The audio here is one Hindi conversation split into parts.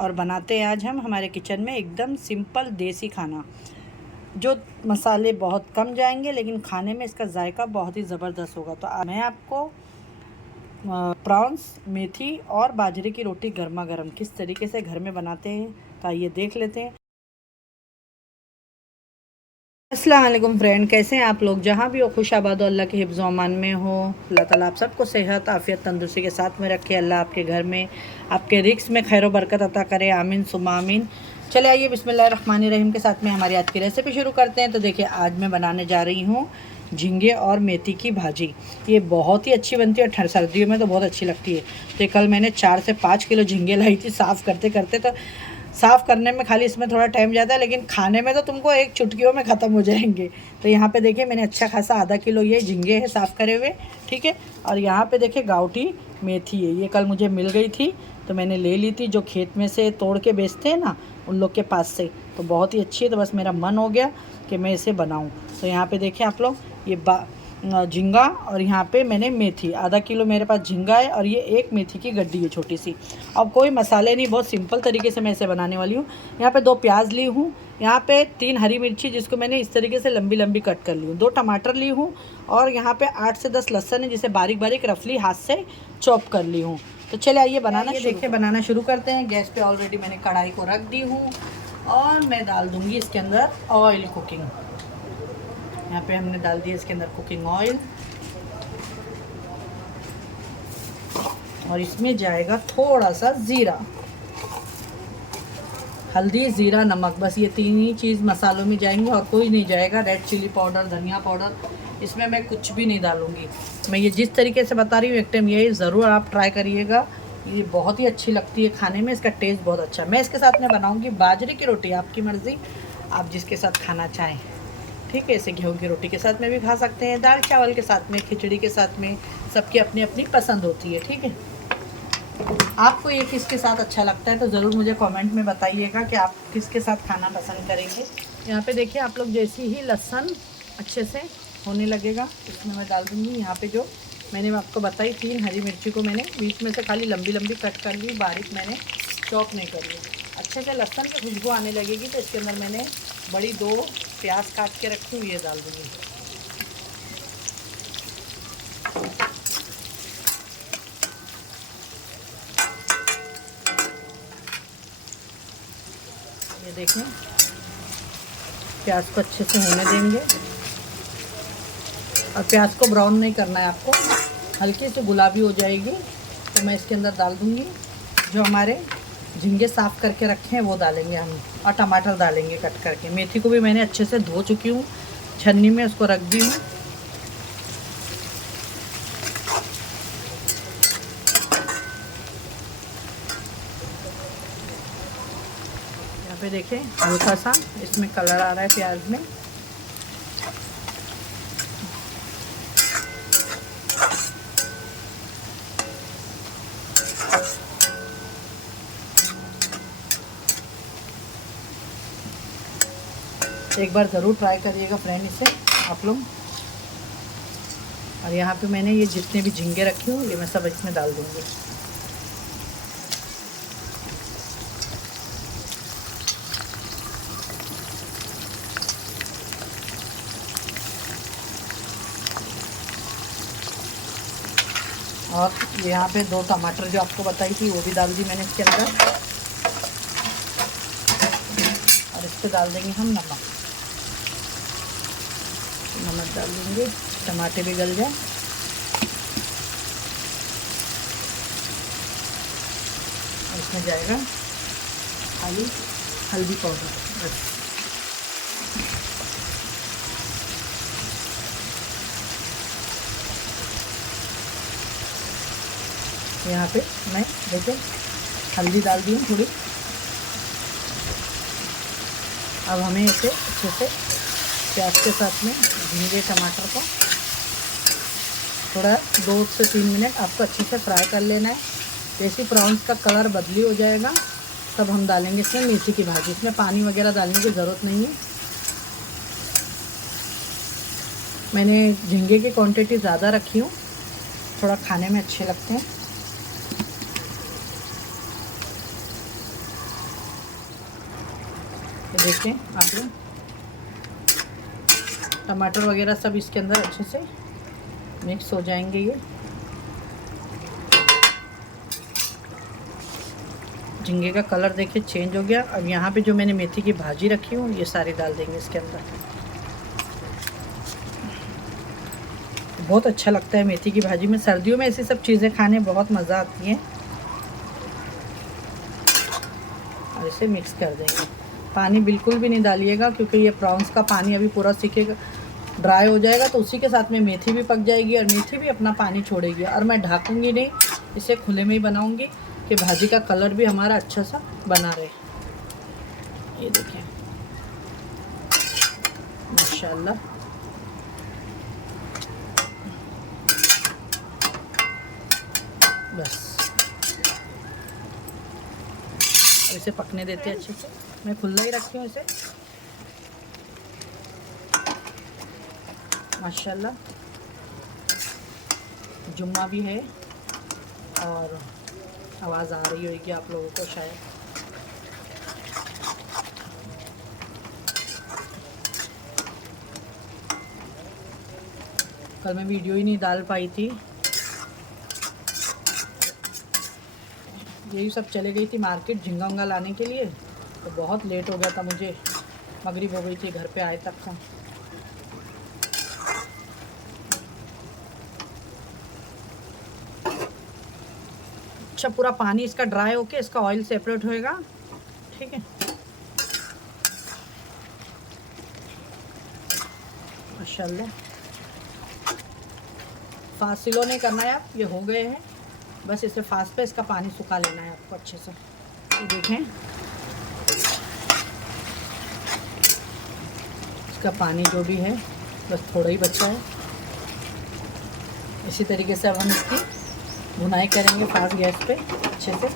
और बनाते हैं आज हम हमारे किचन में एकदम सिंपल देसी खाना, जो मसाले बहुत कम जाएंगे लेकिन खाने में इसका जायका बहुत ही ज़बरदस्त होगा। तो मैं आपको प्रॉन्स, मेथी और बाजरे की रोटी गर्मा गर्म किस तरीके से घर में बनाते हैं तो आइए देख लेते हैं। अस्सलाम वालेकुम फ्रेंड, कैसे हैं आप लोग? जहाँ भी हो खुश आबाद हो, अल्लाह के हिफ्ज़ अमान में हो। अल्लाह ताला आप सबको सेहत, आफ़ियत, तंदुरुस्ती के साथ में रखे। अल्लाह आपके घर में, आपके रिस्क में खैर बरकत अता करे, आमीन सुम्मा आमीन। चले आइए बिस्मिल्लाहिर्रहमानिर्रहीम के साथ में हमारी आज की रेसिपी शुरू करते हैं। तो देखिए, आज मैं बनाने जा रही हूँ झींगे और मेथी की भाजी। ये बहुत ही अच्छी बनती है और सर्दियों में तो बहुत अच्छी लगती है। तो कल मैंने 4 से 5 किलो झींगे लाई थी। साफ़ करते करते तो साफ़ करने में खाली इसमें थोड़ा टाइम जाता है, लेकिन खाने में तो तुमको एक चुटकियों में ख़त्म हो जाएंगे। तो यहाँ पे देखिए, मैंने अच्छा खासा आधा किलो ये झींगे है साफ़ करे हुए, ठीक है। और यहाँ पे देखिए गाउठी मेथी है, ये कल मुझे मिल गई थी तो मैंने ले ली थी। जो खेत में से तोड़ के बेचते हैं ना, उन लोग के पास से, तो बहुत ही अच्छी है। तो बस मेरा मन हो गया कि मैं इसे बनाऊँ। तो यहाँ पर देखिए आप लोग, ये झींगा और यहाँ पे मैंने मेथी, आधा किलो मेरे पास झींगा है और ये एक मेथी की गड्डी है छोटी सी। अब कोई मसाले नहीं, बहुत सिंपल तरीके से मैं इसे बनाने वाली हूँ। यहाँ पे 2 प्याज ली हूँ, यहाँ पे 3 हरी मिर्ची जिसको मैंने इस तरीके से लंबी लंबी कट कर ली हूँ, 2 टमाटर ली हूँ और यहाँ पे 8 से 10 लहसुन है जिसे बारीक बारीक रफली हाथ से चॉप कर ली हूँ। तो चले आइए बनाना शुरू करते हैं। गैस पे ऑलरेडी मैंने कढ़ाई को रख दी हूँ और मैं डाल दूँगी इसके अंदर ऑयल कुकिंग। यहाँ पे हमने डाल दिया इसके अंदर कुकिंग ऑयल और इसमें जाएगा थोड़ा सा ज़ीरा, हल्दी, ज़ीरा, नमक। बस ये 3 ही चीज़ मसालों में जाएंगे और कोई नहीं जाएगा। रेड चिली पाउडर, धनिया पाउडर, इसमें मैं कुछ भी नहीं डालूँगी। मैं ये जिस तरीके से बता रही हूँ, एक टाइम यही ज़रूर आप ट्राई करिएगा। ये बहुत ही अच्छी लगती है खाने में, इसका टेस्ट बहुत अच्छा है। मैं इसके साथ में बनाऊँगी बाजरे की रोटी, आपकी मर्ज़ी, आप जिसके साथ खाना चाहें, ठीक है। इसे गेहूं की रोटी के साथ में भी खा सकते हैं, दाल चावल के साथ में, खिचड़ी के साथ में, सबकी अपनी अपनी पसंद होती है, ठीक है। आपको ये किसके साथ अच्छा लगता है तो ज़रूर मुझे कमेंट में बताइएगा कि आप किसके साथ खाना पसंद करेंगे। यहाँ पे देखिए आप लोग, जैसे ही लहसुन अच्छे से होने लगेगा, इसमें मैं डाल दूँगी यहाँ पे जो मैंने आपको बताई 3 हरी मिर्ची को मैंने बीच में से खाली लंबी लंबी कट कर ली, बारीक मैंने चॉप नहीं कर ली। अच्छे से लहसुन की खुशबू आने लगेगी तो इसके अंदर मैंने बड़ी 2 प्याज काट के रखी हुई, ये डाल दूँगी। ये देखें, प्याज को अच्छे से होने देंगे और प्याज को ब्राउन नहीं करना है आपको, हल्की सी गुलाबी हो जाएगी तो मैं इसके अंदर डाल दूँगी जो हमारे झींगे साफ़ करके रखे हैं वो डालेंगे हम, और टमाटर डालेंगे कट करके। मेथी को भी मैंने अच्छे से धो चुकी हूँ, छन्नी में उसको रख दी हूँ। यहाँ पे देखें हल्का सा इसमें कलर आ रहा है प्याज में। एक बार ज़रूर ट्राई करिएगा फ्रेंड इसे आप लोग। और यहाँ पे मैंने ये जितने भी झींगे रखे हूँ ये मैं सब इसमें डाल दूँगी। और यहाँ पे 2 टमाटर जो आपको बताई थी वो भी डाल दी मैंने इसके अंदर। और इस पर डाल देंगे हम नमक डाल देंगे, टमाटर भी गल जाए। और इसमें जाएगा खाली हल्दी पाउडर बस। यहाँ पे मैं देखो हल्दी डाल दी हूँ थोड़ी। अब हमें इसे अच्छे से प्याज के साथ में झींगे टमाटर को थोड़ा 2 से 3 मिनट आपको अच्छे से फ्राई कर लेना है। जैसे प्रॉन्स का कलर बदली हो जाएगा तब हम डालेंगे इसमें मेथी की भाजी। इसमें पानी वगैरह डालने की ज़रूरत नहीं है। मैंने झींगे की क्वांटिटी ज़्यादा रखी हूँ, थोड़ा खाने में अच्छे लगते हैं। देखें आप लोग, टमाटर वगैरह सब इसके अंदर अच्छे से मिक्स हो जाएंगे। ये झींगे का कलर देखिए चेंज हो गया। अब यहाँ पे जो मैंने मेथी की भाजी रखी हूँ ये सारी डाल देंगे इसके अंदर। बहुत अच्छा लगता है मेथी की भाजी में, सर्दियों में ऐसी सब चीज़ें खाने बहुत मज़ा आती हैं। और इसे मिक्स कर देंगे। पानी बिल्कुल भी नहीं डालिएगा क्योंकि ये प्रॉन्स का पानी अभी पूरा सीखेगा, ड्राई हो जाएगा तो उसी के साथ में मेथी भी पक जाएगी और मेथी भी अपना पानी छोड़ेगी। और मैं ढाकूंगी नहीं, इसे खुले में ही बनाऊंगी कि भाजी का कलर भी हमारा अच्छा सा बना रहे। ये देखिए माशाल्लाह। बस और इसे पकने देते हैं अच्छे से। मैं खुला ही रखी हूँ इसे माशाल्लाह। जुम्मा भी है और आवाज़ आ रही होगी आप लोगों को शायद। कल मैं वीडियो ही नहीं डाल पाई थी, यही सब चले गई थी मार्केट झींगा उंगा लाने के लिए, तो बहुत लेट हो गया था मुझे, मगरिब हो गई थी घर पे आए तक का। अच्छा पूरा पानी इसका ड्राई होके इसका ऑयल सेपरेट होएगा, ठीक है। माशाल्लाह फास्ट स्लो नहीं करना है आप, ये हो गए हैं बस। इसे फास्ट पे इसका पानी सुखा लेना है आपको अच्छे से। ये देखें इसका पानी जो भी है बस थोड़ा ही बचा है। इसी तरीके से अब हम इसकी भुनाई करेंगे फास्ट गैस पे अच्छे से।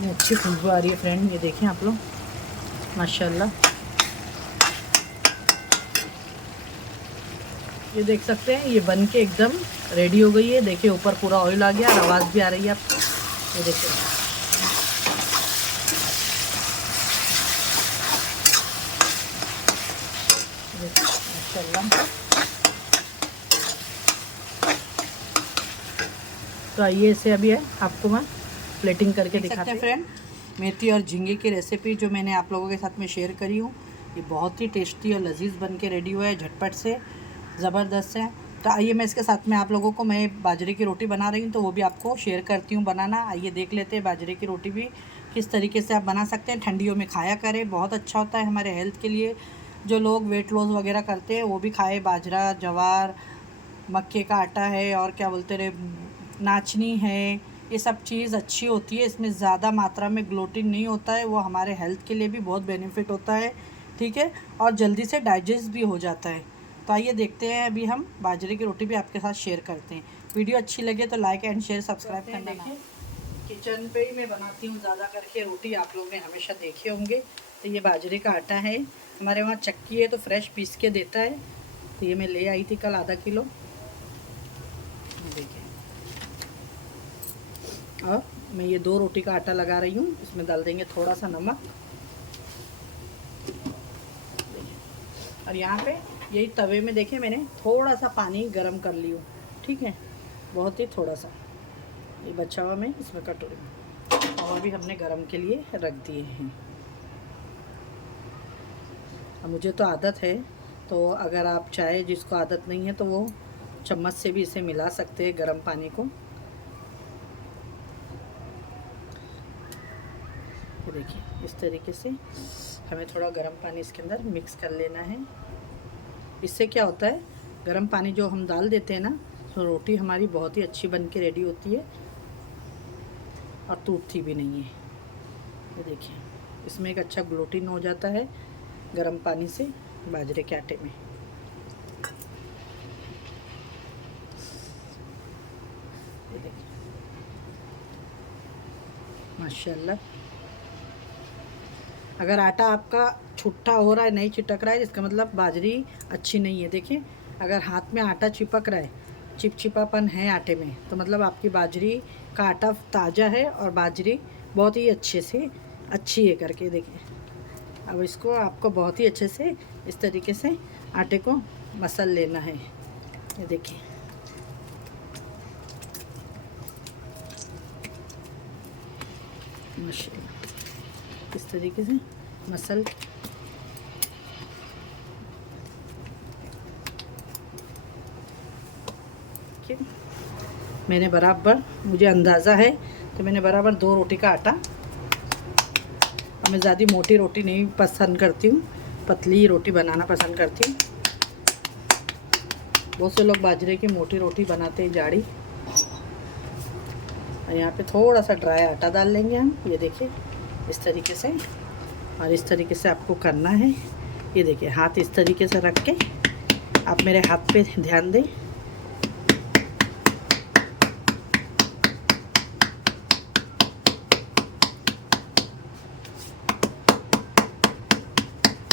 ये अच्छी खुशबू आ रही है फ्रेंड, ये देखें आप लोग माशाल्लाह। ये देख सकते हैं ये बन के एकदम रेडी हो गई है। देखिए ऊपर पूरा ऑयल आ गया और आवाज़ भी आ रही है आपको, ये देखिए। माशाल्लाह। तो आइए इसे अभी है आपको मैं प्लेटिंग करके दिखाते हैं फ्रेंड। मेथी और झींगे की रेसिपी जो मैंने आप लोगों के साथ में शेयर करी हूँ, ये बहुत ही टेस्टी और लजीज बन के रेडी हुआ है, झटपट से ज़बरदस्त है। तो आइए मैं इसके साथ में आप लोगों को, मैं बाजरे की रोटी बना रही हूँ तो वो भी आपको शेयर करती हूँ बनाना। आइए देख लेते हैं बाजरे की रोटी भी किस तरीके से आप बना सकते हैं। ठंडियों में खाया करें, बहुत अच्छा होता है हमारे हेल्थ के लिए। जो लोग वेट लॉस वगैरह करते हैं वो भी खाए। बाजरा, जवार, मक्के का आटा है और क्या बोलते रहे, नाचनी है, ये सब चीज़ अच्छी होती है। इसमें ज़्यादा मात्रा में ग्लूटीन नहीं होता है, वो हमारे हेल्थ के लिए भी बहुत बेनिफिट होता है, ठीक है। और जल्दी से डाइजेस्ट भी हो जाता है। तो आइए देखते हैं अभी हम बाजरे की रोटी भी आपके साथ शेयर करते हैं। वीडियो अच्छी लगे तो लाइक एंड शेयर सब्सक्राइब करना। देखिए किचन पे ही मैं बनाती हूँ ज़्यादा करके रोटी, आप लोगों ने हमेशा देखे होंगे। तो ये बाजरे का आटा है, हमारे वहाँ चक्की है तो फ्रेश पीस के देता है। तो ये मैं ले आई थी कल आधा किलो। देखिए और मैं ये 2 रोटी का आटा लगा रही हूँ। इसमें डाल देंगे थोड़ा सा नमक और यहाँ पे यही तवे में देखें मैंने थोड़ा सा पानी गरम कर ली हूँ, ठीक है, बहुत ही थोड़ा सा। ये बचा हुआ मैं इसमें कटोरी में और भी हमने गरम के लिए रख दिए हैं। अब मुझे तो आदत है, तो अगर आप चाहे जिसको आदत नहीं है तो वो चम्मच से भी इसे मिला सकते हैं गरम पानी को। देखिए इस तरीके से हमें थोड़ा गर्म पानी इसके अंदर मिक्स कर लेना है। इससे क्या होता है, गर्म पानी जो हम डाल देते हैं ना, तो रोटी हमारी बहुत ही अच्छी बन के रेडी होती है और टूटती भी नहीं है। ये देखिए इसमें एक अच्छा ग्लूटीन हो जाता है गर्म पानी से बाजरे के आटे में। ये देखिए माशाल्लाह। अगर आटा आपका छुट्टा हो रहा है, नहीं चिटक रहा है, इसका मतलब बाजरी अच्छी नहीं है। देखिए अगर हाथ में आटा चिपक रहा है, चिपचिपापन है आटे में, तो मतलब आपकी बाजरी का आटा ताज़ा है और बाजरी बहुत ही अच्छे से अच्छी है करके देखिए। अब इसको आपको बहुत ही अच्छे से इस तरीके से आटे को मसल लेना है। ये देखिए, माशाल्लाह इस तरीके से मसल मैंने बराबर, मुझे अंदाज़ा है तो मैंने बराबर 2 रोटी का आटा, मैं ज़्यादा मोटी रोटी नहीं पसंद करती हूँ, पतली रोटी बनाना पसंद करती हूँ। बहुत से लोग बाजरे की मोटी रोटी बनाते हैं जाड़ी। और यहाँ पे थोड़ा सा ड्राई आटा डाल लेंगे हम, ये देखिए इस तरीके से। और इस तरीके से आपको करना है। ये देखिए हाथ इस तरीके से रख के आप मेरे हाथ पे ध्यान दें।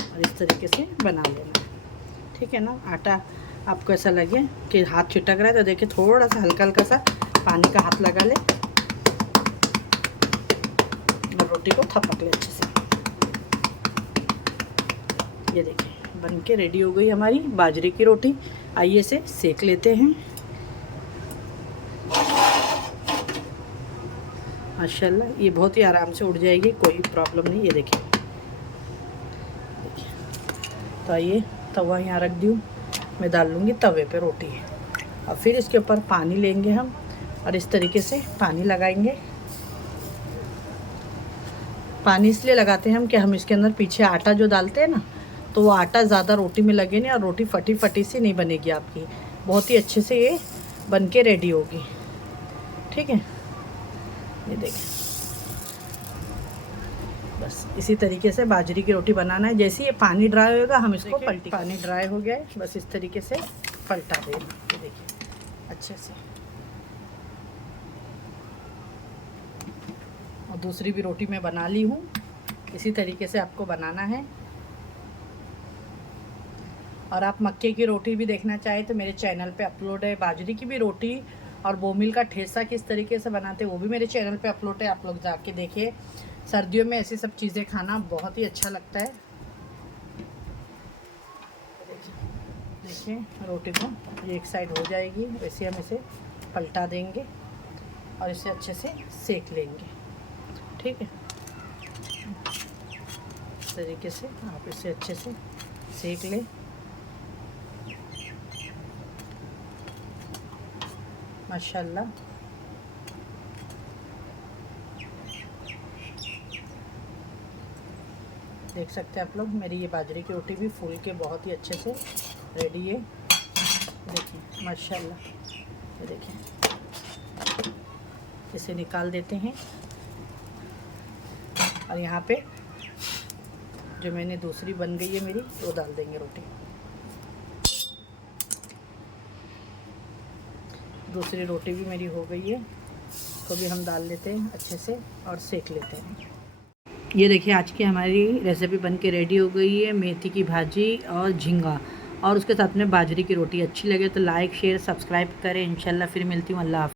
और इस तरीके से बना लेना, ठीक है ना। आटा आपको ऐसा लगे कि हाथ चिटक रहा है तो देखिए थोड़ा सा हल्का हल्का सा पानी का हाथ लगा ले और रोटी को थपक ले अच्छे से। ये देखिए बन के रेडी हो गई हमारी बाजरे की रोटी। आइए इसे सेक लेते हैं। माशाल्लाह ये बहुत ही आराम से उड़ जाएगी, कोई प्रॉब्लम नहीं। ये देखिए, तो आइए तवा यहाँ रख दूँ, मैं डाल लूँगी तवे पे रोटी। और फिर इसके ऊपर पानी लेंगे हम और इस तरीके से पानी लगाएंगे। पानी इसलिए लगाते हैं हम कि हम इसके अंदर पीछे आटा जो डालते हैं ना, तो वो आटा ज़्यादा रोटी में लगे नहीं और रोटी फटी फटी सी नहीं बनेगी आपकी, बहुत ही अच्छे से ये बन के रेडी होगी, ठीक है। ये देखिए बस इसी तरीके से बाजरे की रोटी बनाना है। जैसे ये पानी ड्राई होगा हम इसको पलटी, पानी ड्राई हो गया है, बस इस तरीके से पलटा देना। ये देखिए अच्छे से। और दूसरी भी रोटी मैं बना ली हूँ, इसी तरीके से आपको बनाना है। और आप मक्के की रोटी भी देखना चाहें तो मेरे चैनल पे अपलोड है। बाजरे की भी रोटी और बोमिल का ठेसा किस तरीके से बनाते हैं वो भी मेरे चैनल पे अपलोड है, आप लोग जाके देखिए। सर्दियों में ऐसी सब चीज़ें खाना बहुत ही अच्छा लगता है। देखिए रोटी को ये एक साइड हो जाएगी, वैसे हम इसे पलटा देंगे और इसे अच्छे से सेक लेंगे, ठीक है। इस तरीके से आप इसे अच्छे से सेक लें। माशाल्लाह देख सकते हैं आप लोग, मेरी ये बाजरे की रोटी भी फूल के बहुत ही अच्छे से रेडी है। देखिए माशाल्लाह, ये देखिए इसे निकाल देते हैं। और यहाँ पे जो मैंने दूसरी बन गई है मेरी, वो डाल देंगे रोटी। दूसरी रोटी भी मेरी हो गई है, तो भी हम डाल लेते हैं अच्छे से और सेक लेते हैं। ये देखिए आज की हमारी रेसिपी बन के रेडी हो गई है, मेथी की भाजी और झींगा और उसके साथ में बाजरे की रोटी। अच्छी लगे तो लाइक शेयर सब्सक्राइब करें। इंशाल्लाह फिर मिलती हूँ। अल्लाह हाफ़िज़।